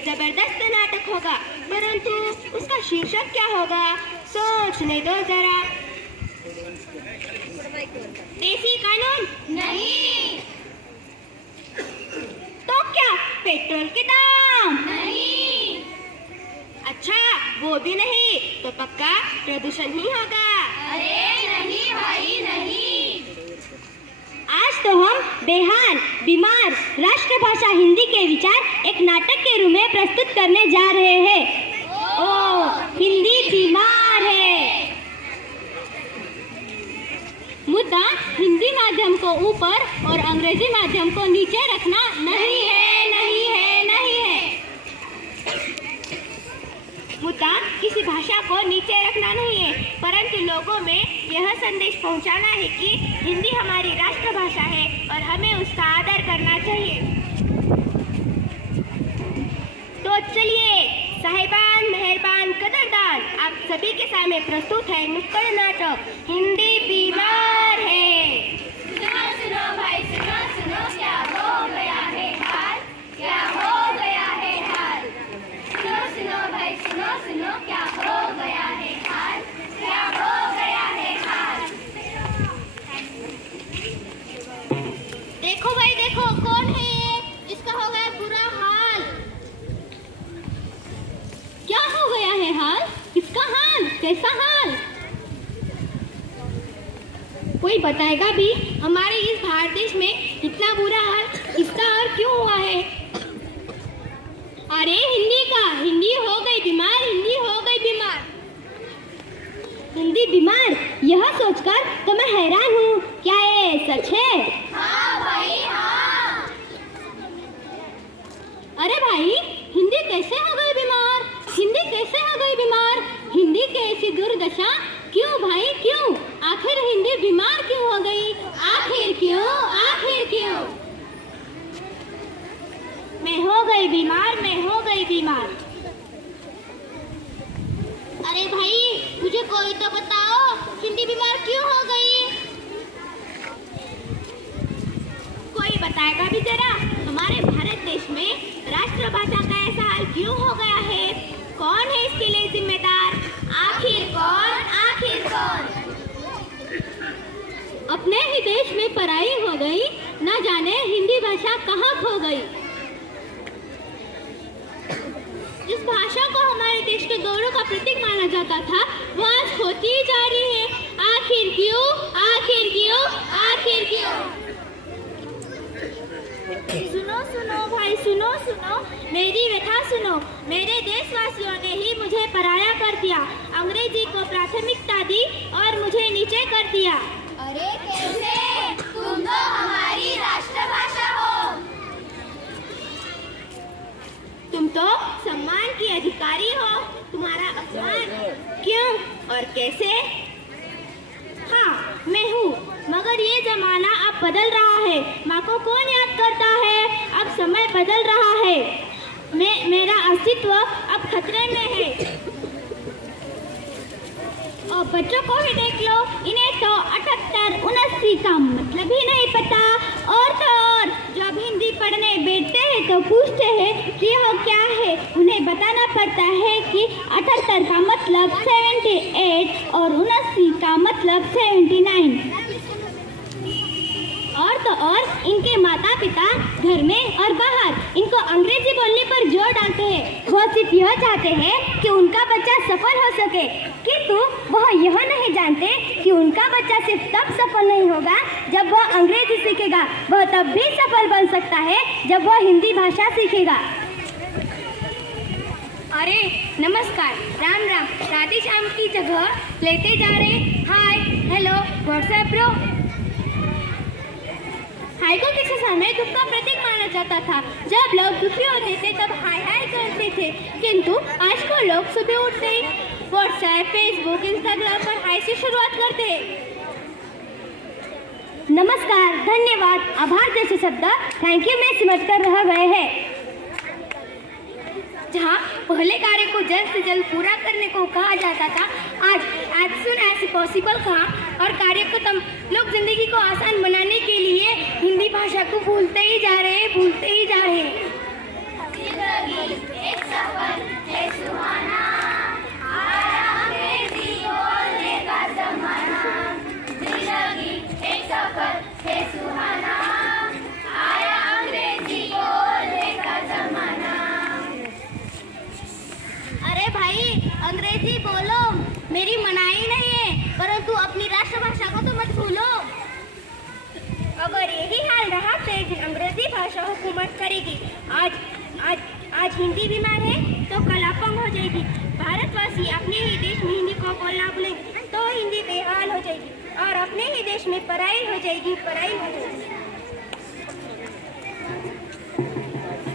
जबरदस्त नाटक होगा, परंतु उसका शीर्षक क्या होगा? सोचने दो जरा। देसी कानून? नहीं। तो क्या पेट्रोल के दाम? नहीं। अच्छा वो भी नहीं, तो पक्का प्रदूषण ही होगा। अरे नहीं भाई नहीं। आज तो हम बेहाल, बीमार राष्ट्रभाषा हिंदी के विचार एक नाटक के रूप में प्रस्तुत करने जा रहे हैं। ओ हिंदी बीमार है। मुद्दा हिंदी माध्यम को ऊपर और अंग्रेजी माध्यम को नीचे रखना नहीं है, नहीं है, नहीं है। मुद्दा किसी भाषा को नीचे रखना नहीं है, परंतु लोगों में यह संदेश पहुंचाना है कि हिंदी हमारी राष्ट्रभाषा है और हमें उसका आदर करना चाहिए। तो चलिए साहिबान, मेहरबान, कदरदान, आप सभी के सामने प्रस्तुत है नुक्कड़ नाटक हिंदी बीमार है। सुनो सुनो भाई सुनो सुनो, क्या हो गया है हाल, क्या हो गया है हाल। सुनो सुनो भाई सुनो सुनो, क्या हो गया है हाल, क्या हो गया है हाल। देखो भाई देखो, कौन है ये? इसका हो गया बुरा हाल। क्या हो गया है हाल? किसका हाल? कैसा हाल? कोई बताएगा भी हमारे इस भारत देश में इतना बुरा हाल किसका और क्यों हुआ है? अरे हिंदी का, हिंदी हो गई बीमार, हिंदी हो गई बीमार। हिंदी बीमार, यह सोचकर तो मैं हैरान हूँ, क्या ये सच है? हाँ भाई हाँ। अरे भाई हिंदी कैसे हो गई बीमार? हिंदी कैसे हो गई बीमार? हिंदी की ऐसी दुर्दशा क्यों भाई क्यों? आखिर हिंदी बीमार क्यों हो गई? आखिर क्यों? आखिर क्यों? मैं हो गई बीमार, मैं हो गई बीमार। अरे भाई मुझे कोई तो बताओ, हिंदी बीमार क्यों हो गई? कोई बताएगा भी जरा, हमारे भारत देश में राष्ट्रभाषा का ऐसा हाल क्यों हो गया है? कौन है इसके लिए जिम्मेदार? आखिर कौन? आखिर कौन? अपने ही देश में पराई हो गई, न जाने हिंदी भाषा कहाँ खो गई। जिस भाषा को हमारे देश के गौरव का प्रतीक माना जाता था, वो आज खोती ही जा रही है। आखिर क्यों? आखिर क्यों? आखिर क्यों? सुनो सुनो भाई सुनो सुनो, मेरी व्यथा सुनो। मेरे देशवासियों ने ही मुझे पराया कर दिया, अंग्रेजी को प्राथमिकता दी और मुझे नीचे कर दिया। अरे कैसे? तुम तो हमारी राष्ट्रभाषा हो। तुम तो सम्मान की अधिकारी हो, तुम्हारा अपमान क्यों और कैसे? हाँ मैं हूँ, मगर ये जमाना अब बदल रहा है। माँ को कौन याद करता है? अब समय बदल रहा है। मेरा अस्तित्व अब खतरे में है। और बच्चों को ही देख लो, इन्हें तो 78, 79 का मतलब ही नहीं पता। और तो और जब हिंदी पढ़ने बैठते हैं तो पूछते हैं कि वो क्या है। उन्हें बताना पड़ता है कि 78 का मतलब 78 और 79 का मतलब 79। और तो और इनके माता पिता घर में और बाहर इनको अंग्रेजी बोलने पर जोर डालते हैं। वो सिर्फ यह चाहते हैं कि उनका बच्चा सफल हो सके, किंतु वह यह नहीं जानते कि उनका बच्चा सिर्फ तब सफल नहीं होगा जब वह अंग्रेजी सीखेगा। वह तब भी सफल बन सकता है जब वह हिंदी भाषा सीखेगा। अरे नमस्कार, राम राम, राधे श्याम की जगह लेते जा रहे हाय हेलो व्हाट्सएप ब्रो। हाय को किसी समय दुख का प्रतीक माना जाता था। जब लोग दुखी होते थे तब हाय हाय करते थे, किंतु आज को लोग सुबह उठते ही व्हाट्सएप, फेसबुक, इंस्टाग्राम पर हाय से शुरुआत करते हैं। नमस्कार, धन्यवाद, आभार जैसे शब्द थैंक यू में सिमट कर रह गए हैं। जहाँ पहले कार्य को जल्द से जल्द पूरा करने को कहा जाता था, आज एज सून एज पॉसिबल कहा और कार्य खत्म। लोग जिंदगी को आसान बनाने के लिए हिंदी भाषा को भूलते ही जा रहे हैं, भूलते ही जा रहे हैं। हुकूमत करेगी। आज आज आज हिंदी बीमार है तो कल अपंग हो जाएगी। भारतवासी अपने ही देश में हिंदी को बोलना भूलें तो हिंदी बेहाल हो जाएगी और अपने ही देश में पढ़ाई हो जाएगी।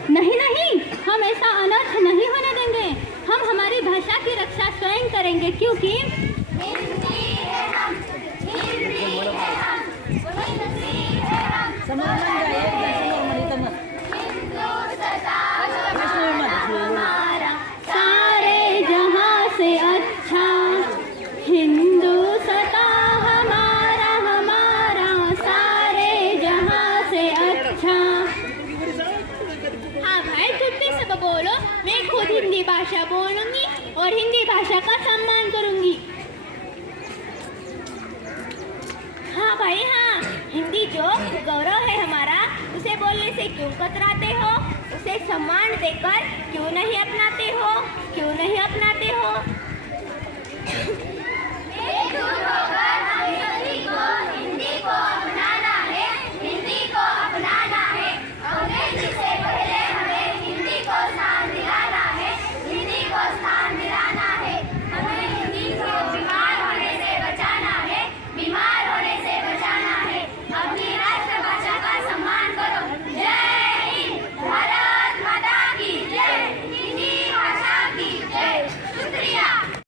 नहीं नहीं, हम ऐसा अनर्थ नहीं होने देंगे। हम हमारी भाषा की रक्षा स्वयं करेंगे, क्योंकि हमारा सारे जहां से अच्छा हिंदुस्तां हमारा, हमारा सारे जहां से अच्छा। हाँ भाई, चुप्पी से बोलो। मैं खुद हिंदी भाषा बोलूंगी और हिंदी भाषा का सम्मान करूंगी। हाँ भाई हाँ, हिंदी जो गौरव है हमारा, उसे बोलने से क्यों कतराते हो? उसे सम्मान देकर क्यों नहीं अपनाते हो? क्यों नहीं अपनाते हो? दूर होगा